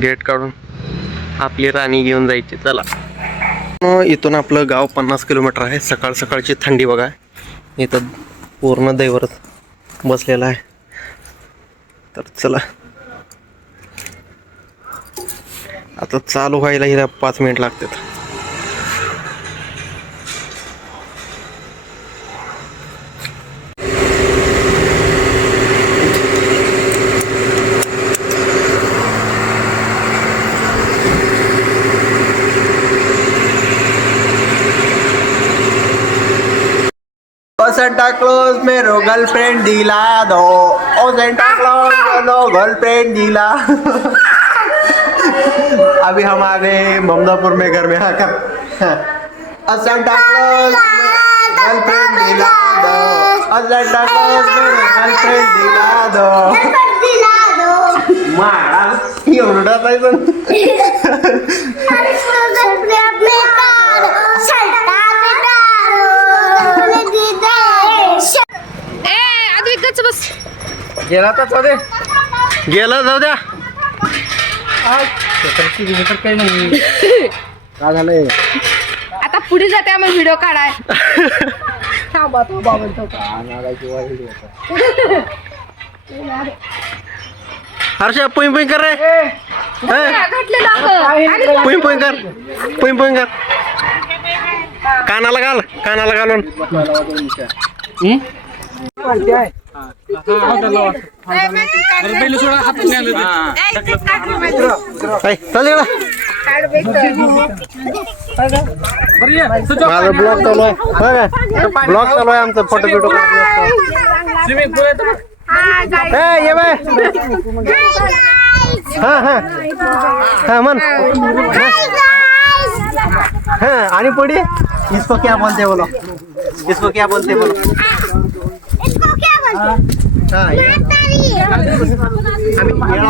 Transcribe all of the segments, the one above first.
Gate काढून आपली राणी घेऊन जायची. चला, इथून आपलं गाव 50 किलोमीटर आहे. सकाळ सकाळची थंडी बघा, इथं पूर्ण दैवर बसलेला आहे. तर चला आता चालू व्हायला हिला 5 मिनिट लागतात. सेंटा क्लॉज मेरो गर्लफ्रेंड दिला दो, ओ सेंटा क्लॉज नो गर्लफ्रेंड दिला. अभी हम आ गए ममदापुर में घर में आकर. सेंटा क्लॉज गर्लफ्रेंड दिला दो, सेंटा क्लॉज मेरो गर्लफ्रेंड दिला दो. मारा एवढा पाहिजे. गेला तर जाऊ दे, गेला जाऊ द्या. काही नाही. काय झालंय आता पुढे जाते आम्हाला व्हिडिओ काढाय. हर्षा पुई पुई कर रे, पुई पुई कर, पुई पुई कर. कानाला घाल, कानाला घालून. माझा ब्लॉग चालू आहे, ब्लॉग चालू आहे आमचा. फोटो बिटो ये बाय. हा हा हा मन. हाँ आनी पड़ी. इसको क्या बोलते बोलो, इसको क्या बोलते बोलो. इसको क्या बोलते? हाँ येड़ा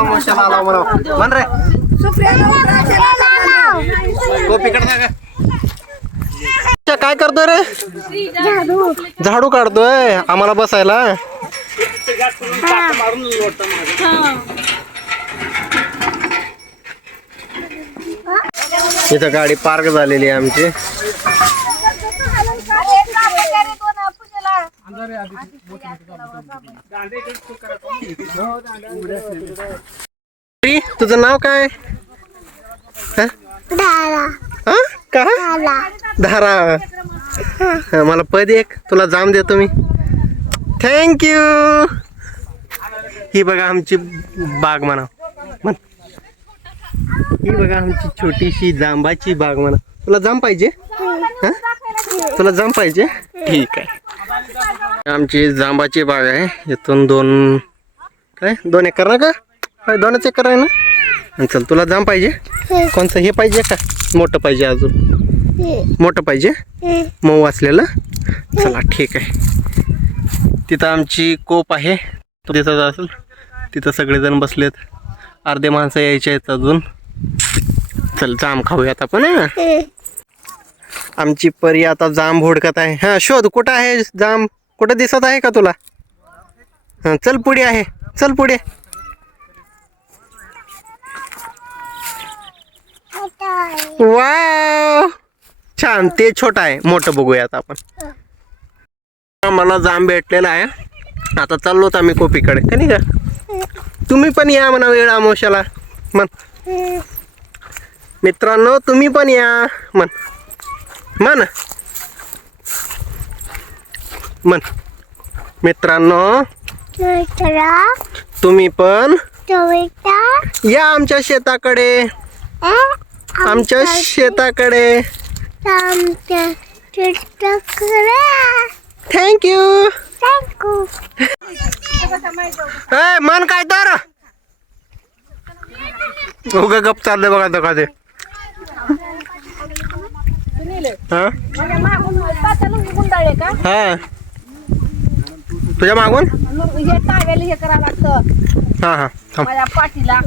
मोशाला आला मला मन रे. कॉपी करता का? काय करतोय रे? झाडू काढतोय आम्हाला बसायला. इथं गाडी पार्क झालेली आहे आमची. तुझं नाव काय? धारा. मला पद एक, तुला जाम देतो मी. थँक्यू. ही बघा आमची बाग म्हणा. ही बघा आमची छोटीशी जांबाची बाग म्हणा. तुला जाम पाहिजे? तुला जाम पाहिजे? ठीक आहे. आमची जांबाची बाग आहे. इथून 2 एकर ना का? 2च एकर आहे ना. चल तुला जाम पाहिजे? कोणचं हे पाहिजे का? मोठं पाहिजे? अजून मोठं पाहिजे, मऊ असलेलं. चला ठीक आहे. तिथं आमची कोप आहे, तो तिथं असेल. तिथं सगळेजण बसलेत. अर्धे माणसं यायचे आहेत अजून. चल जाम खाऊयात आपण. आमची परी आता जाम भोडकत आहे. हा शोध, कुठं आहे जाम? कुठं दिसत आहे का तुला? हा चल पुढे आहे, चल पुढे. वाव छान. ते छोटा आहे, मोठं बघूयात आपण. मला जाम भेटलेला आहे. आता चाललोत आम्ही कोपीकडे, का नाही का? तुम्ही पण या म्हणा वेळ अमावस्याला. म्हण मित्रांनो, तुम्ही पण या. म्हण म्हण म्हण मित्रांनो, तुम्ही पण या आमच्या शेताकडे. आमच्या शेताकडे. थँक्यू. मन काय तर उगा गप चाललंय बघा आता ते हा गुंडाळे का हा तुझ्या मागून हे टावेल हे करावं लागतं हा हा थांब. माझ्या पाठीला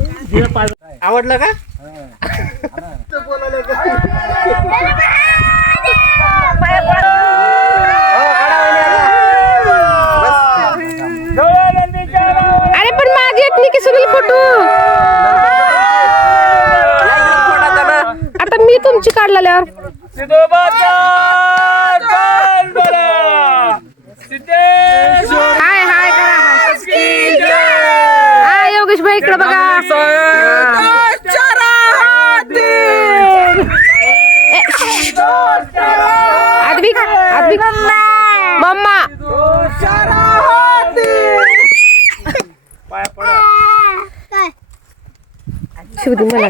आवडलं का अरे पण माझी एक निकी सुनील फोटो आता मी तुमची काढल्यावर हाय हाय करा हाय योगेश भाई इकडे बघा आदवी आदवी मम्मा शिवदी मला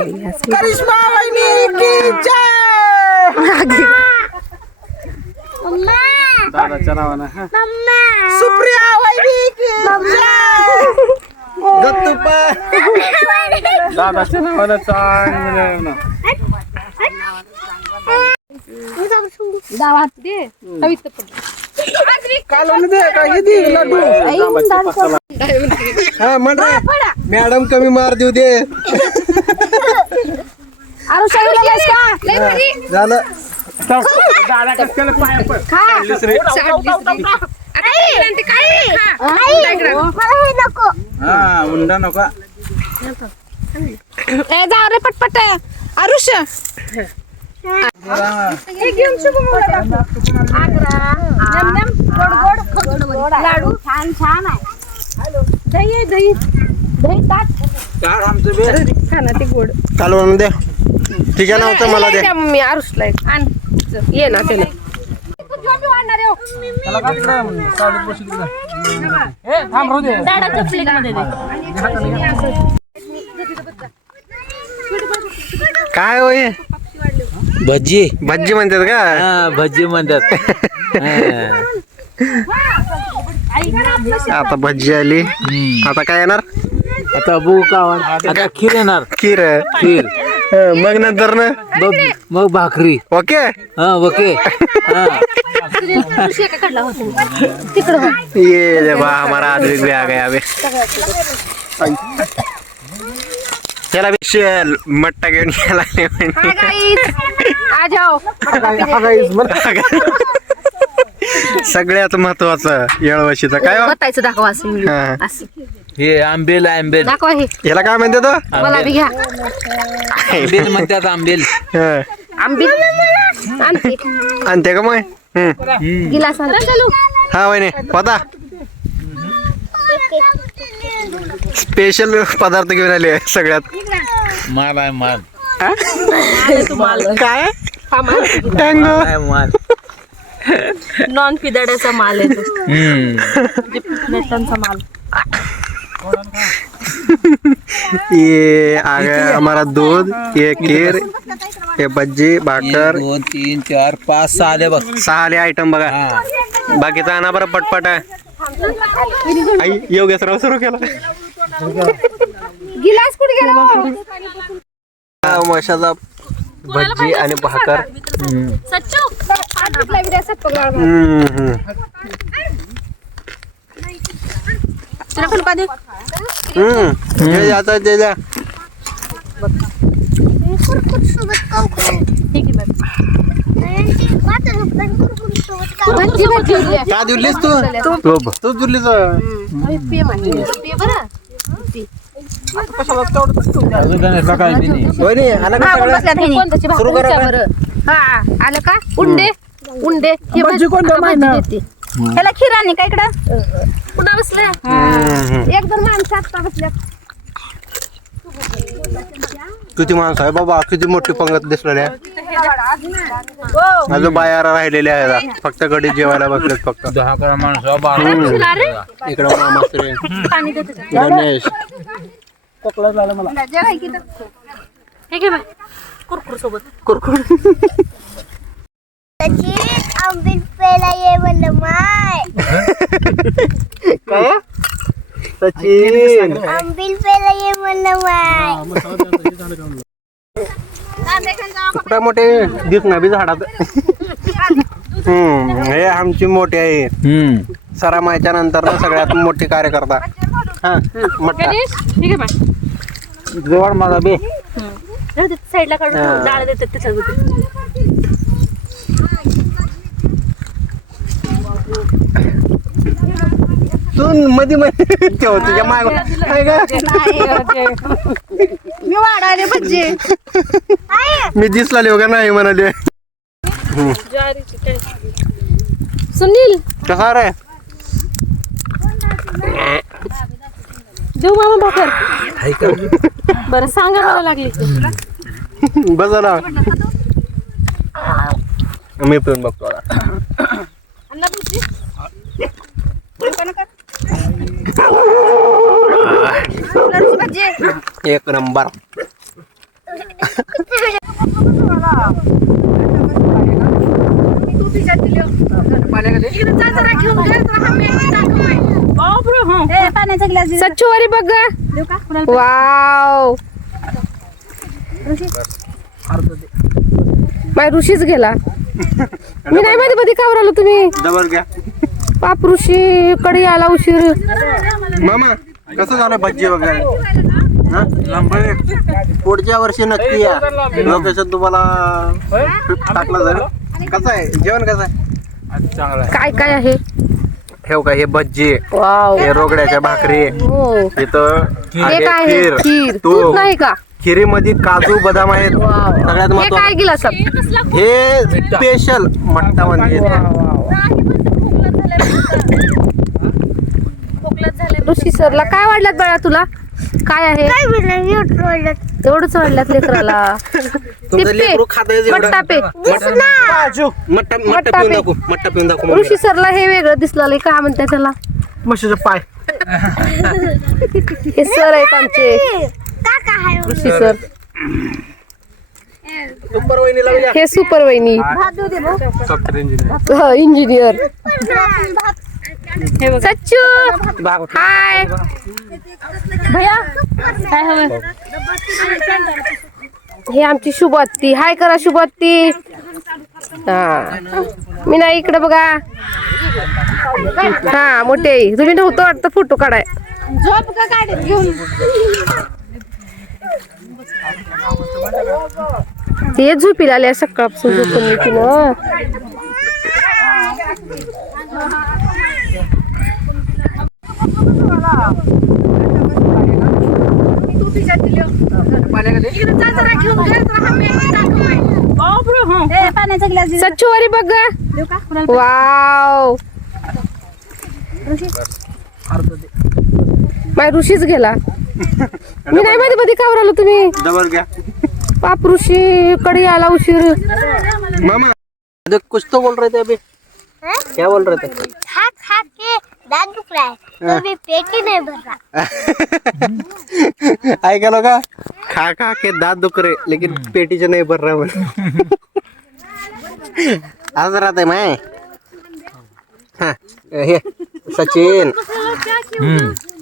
दादाच्या नावानं हा. दादाच्या नावानं चांगलं ना. दावा दे कविता कालवण दे का हे दे लड्डू. हा म्हण रे मॅडम कमी मार देऊ दे आरू शाळेला गेलास का लय भारी झालं दादा कसं पाया पड. खा हा उंडा नका. ए जा रे पटपट आरुष हे घेऊन शुभ लाडू छान छान आहे दही दही दही ताट काढ आमचं बे. खाना ते गोड कालवण दे तिच्या नावचं मला दे मम्मी आरुषला एक आण ये ना त्याने त्याला काय इकडं साडीत बसू दे. ए थांब राहू दे. काय होय भजी भज्जी म्हणतात का हा भजी म्हणतात आता भज्जी आली आता काय येणार आता बुकावन आता खीर येणार खीर खीर मग नंतर ना मग भाकरी ओके हा ओके हा ये रे बा हमारा आदमी भी आ गया अबे चला विशाल मट्टा घेऊन गेला आ जाओ सगळ्यात महत्वाचं येळवशीचं काय हो? बतायचं दाखवा असं हा. हे आंबेल आंबेल दाखवा हे याला काय म्हणते तो मला बी घ्या आंबेल म्हणतात आंबेल हा. आंबी आणते आणते का मग गिलास आण चालू हा वहिनी पता स्पेशल पदार्थ घेऊन आले सगळ्यात माल आहे माल काय टँगो आहे माल नॉन पिदाड्याचा माल आहे तो नेटांचा माल ये आ गया हमारा दूध ये खीर ये भज्जी भाकर 1 2 3 4 5 6 आले बघ 6 आले आयटम बघा हा बाकीचा आणा बरं पटपट आहे आई योगेशराव सुरू केला गिलास कुठे गेला मशाचा भज्जी आणि भाकर आता त्याच्या काय दिलीस तू तू दिलीस अजून काय सकाळी बी नाही वहिनी आला का सगळं सुरू करा हा आलं का उंडे उंडे त्याला खिराणी का इकडं पुन्हा बसल्या एक दोन माणसं आता बसल्या किती माणसं आहे बाबा किती मोठी पंगत दिसलेल्या अजून बाया राहिलेल्या आहेत फक्त गडी जेवायला बसलेत फक्त 10 करा माणसं 12 इकडं मामासरे गणेश आंबील पेला ये म्हणलं माय काय सचिन आंबील पेला ये म्हणलं माय. कुठे मोठे दिस ना बी झाडात. हे आमची मोठी आहे. सरामायच्या नंतर ना सगळ्यात मोठी कार्यकर्ता. हा मट्टा ठीक आहे बाय. जवळ माझा बे. साईडला काढून डाळ देतात त्याच्यामध्ये. तू मध्ये मध्ये ठेव तुझ्या माग काय का मी वाढाले भज्जे. मी दिसला लिहो का नाही म्हणाले. सुनील कसा रे देऊ मामा भाकर. बरं सांगा मला लागली ते. बस ना मी पिऊन बघतो आता. एक नंबर. सच्चू वारी बघ ग. वाव बाय ऋषीच गेला. मी नाही मध्ये मध्ये का आलो तुम्ही. डबल घ्या पाप ऋषी कडे आला उशीर. मामा कसं झालं भज्जी वगैरे. हा? पुढच्या वर्षी नक्की या. लोकेशन तुम्हाला टाकलं जाईल. कसं आहे जेवण कसं आहे. चांगला काय काय आहे. ठेव का हे भज्जी वाव हे रोगड्याच्या भाकरी हो. इथं हे आहे काय आहे खीर खीर तूप तूप नाही का. खिरीमध्ये काजू बदाम आहेत. वाव सगळ्यात हे महत्वाचं काय गेला सब. हे स्पेशल मट्टा म्हणजे ऋषी सरला काय वाढल्यात बाळा तुला. काय आहे काय बोलणार एवढं बोलत. तेवढंच वाढल्यात लेकराला. तुमचं लेकरू खातंय जेवढं. मट्टा पे. मट्टा मट्टा पिऊन दाखव. मट्टा पिऊन दाखव. ऋषी सरला हे वेगळं दिसलं का म्हणते त्याला. म्हशीचं पाय. हे सर आहेत आमचे काका हाय. ऋषी सर. सुपर वहिनी लावल्या. हे सुपर वहिनी सॉफ्टवेअर इंजिनियर. इंजिनियर. सच्चू हाय भैया काय हवं. हे आमची शुभत्ती. हाय करा शुभत्ती. हा मी नाही इकडे बघा. हा मोठे तुम्ही नव्हतं वाटतं फोटो काढाय. झोप का काढत घेऊन. ते झोपीला आल्या सकाळपासून झोपून मी तिनं. सच्चू वारी बघ ग. वाव बाय ऋषीच गेला. मी नाही मध्ये मध्ये का आलो तुम्ही. डबल घ्या. पाप ऋषी कडे आला उशीर. मामा कुछ तो बोल रहे थे अभी. क्या बोल रहे थे. खा खा के दांत दुख रहा है. तो भी पेट ही नहीं भर रहा. ऐकलं का खा खा के दात दुख रहे लेकिन पेटीचे नाही भर रहा म्हणे. आज राहते माय. हा हे सचिन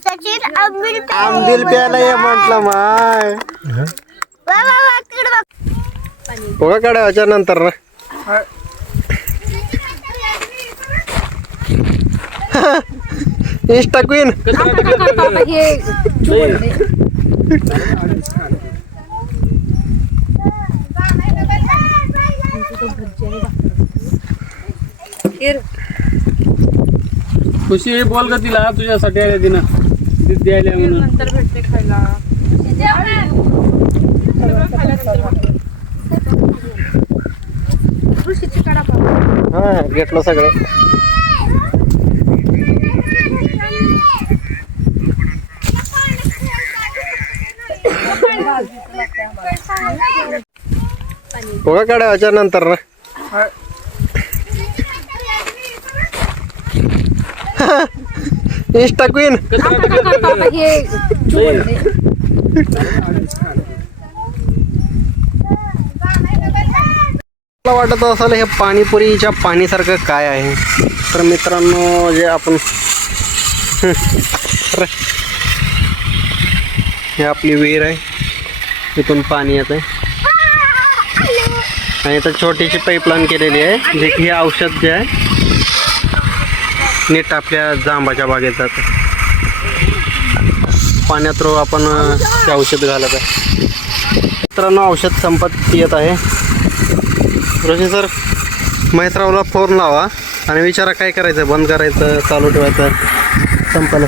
सचिन आंबील आंबील प्यायला ये म्हटलं माय. वा वा वा तिकडे बघ. बघा काढायच्या नंतर ना इंस्टा क्वीन. खुशी बोल का तिला तुझ्यासाठी आल्या तिनं ती द्यायला म्हणून. हा घेतलं सगळे. बघा काढायच्या नंतर ना इंस्टा क्वीन. मला वाटत असेल हे पाणीपुरीच्या पाणीसारखं काय आहे. तर मित्रांनो जे आपण ही आपली विहीर आहे, इथून पाणी येत आहे आणि इथं छोटीशी पाईपलाईन केलेली आहे जे की हे औषध जे आहे नीट आपल्या जांबाच्या बागेत जातं. पाण्यात रोज आपण ते औषध घालत आहे. मित्रांनो औषध संपत येत आहे. रोशन सर महेशरावला फोन लावा आणि विचारा काय करायचं, बंद करायचं, चालू ठेवायचं. संपलं.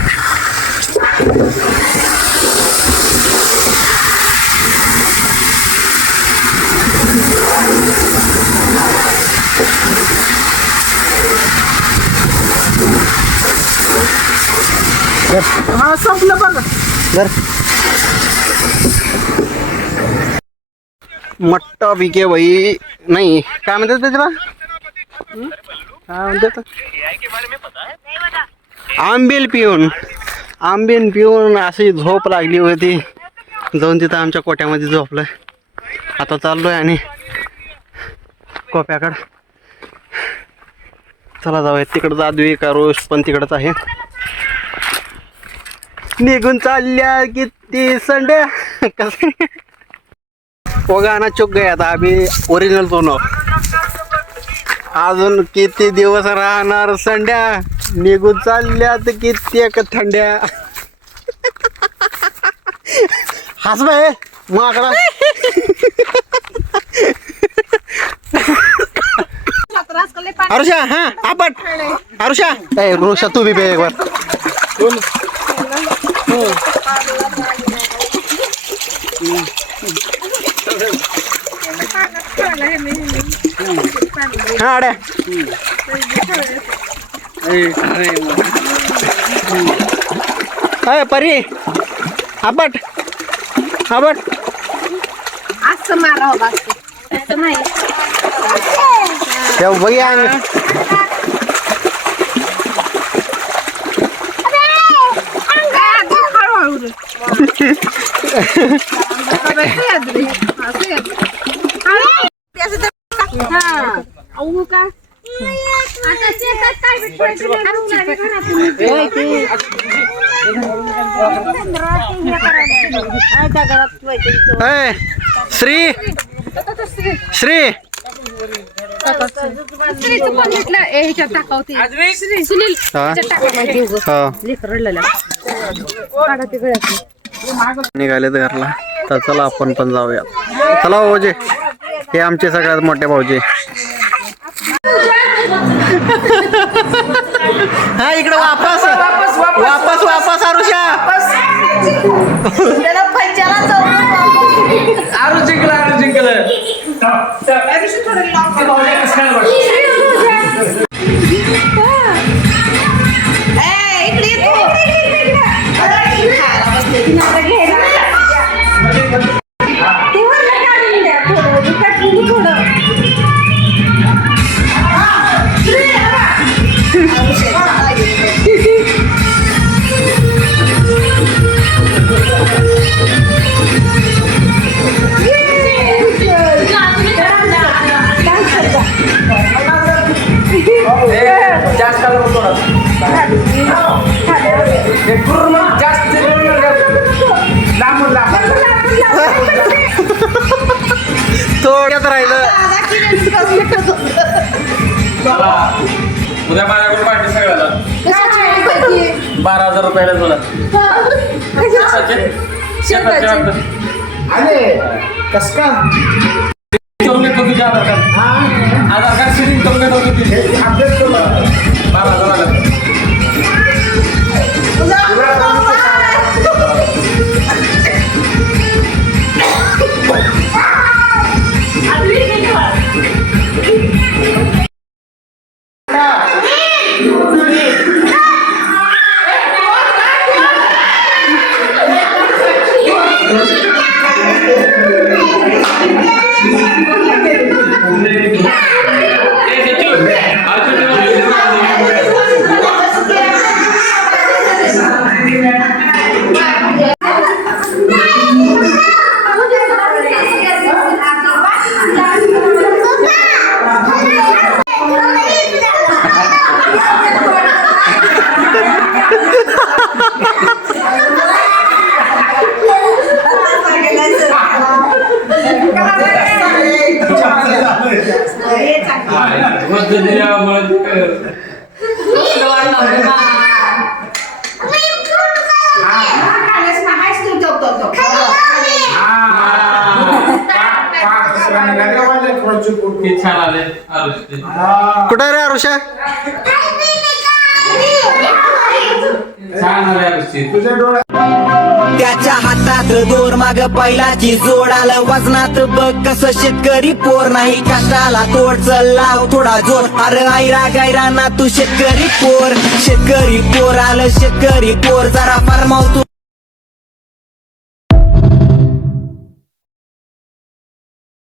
हा संपलं बघा. बर मट्टा बिके बाई नाही काय म्हणतात त्याला, काय म्हणतात, आंबील पिऊन अशी झोप लागली होती. जाऊन तिथं आमच्या कोट्यामध्ये झोपलोय. आता चाललोय आणि कोप्याकडं. चला जाऊया तिकडं. जादू का रोष पण तिकडंच आहे. निघून चालल्या किती संड्या कसं वो गाना चुक गया था अभी ओरिजिनल दोनों. अजून किती दिवस राहणार संड्या, निघून चालल्यात कित्येक थंड्या. हस बाय माकडा. आरुषा हा आपट आरुषा ए रुषा तू भी पे एक बार. हाँ अड़े अरे परी आपट आपट असं मारावं बस असं नाही. तेव्हा बघिया श्री श्री सुनील निघाले घरला. तर चला आपण पण जाऊया. चला भाऊजी, हे आमचे सगळ्यात मोठे भाऊजी. हा इकडे वापस वापस वापस आरुषा. आरू जिंकलं. थोड्यात राहिलं. उद्या माझ्याकडे पार्टी सगळ्याला 12,000 रुपयाला तुला. कस का करून घेतो तुझ्या आधार कार्ड सेटिंग करून घेतो तुझी अपडेट करू. 12,000 मस्त दिल्यामुळे ते छान आले आरुषचे. कुठं आहे रे आरुषा? छान आले आरुषचे. तुझ्या डोळ्यात त्याच्या हातात दोर माग बैलाची जोड आलं वजनात बघ कसं शेतकरी पोर नाही कष्टाला तोड चल लाव थोडा जोर अरे आयरा गायरा ना तू शेतकरी पोर आलं शेतकरी पोर जरा फरमाव तू